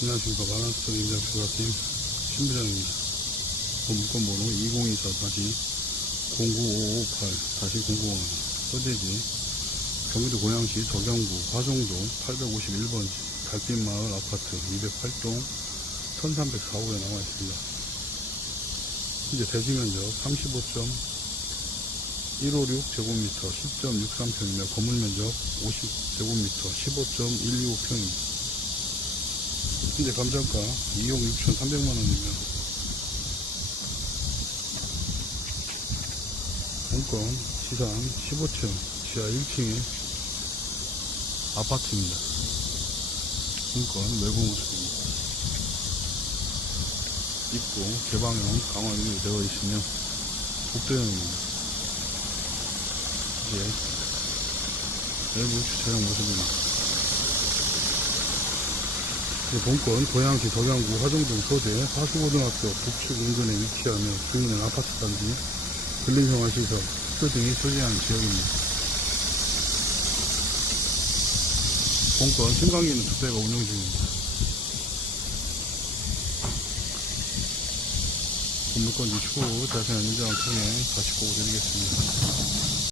안녕하십니까. 임장 주가팀 신부장입니다. 건물권 번호 2024-09558-001 서대지 경기도 고양시 덕양구 화종동 851번지 달빛마을 아파트 208동 1304호에 나와 있습니다. 현재 대지 면적 35.156 제곱미터 10.63평이며 건물 면적 50 제곱미터 15.125평입니다. 현재 감정가 2억 6,300만 원이며 본건 지상 15층 지하 1층의 아파트입니다. 본건 외부 모습입니다. 입구 개방형 강화유리 되어 있으며 복도형입니다. 이제 내부 주차장 모습입니다. 이 본건 고양시 덕양구 화정동 소재 화수고등학교 북측 인근에 위치하며 주인은 아파트 단지, 근린생활시설, 학교 등이 소재하는 지역입니다. 본건 신강기 있는 주택가 운영 중입니다. 건물건 이후 자세한 인장을 통해 다시 보고 드리겠습니다.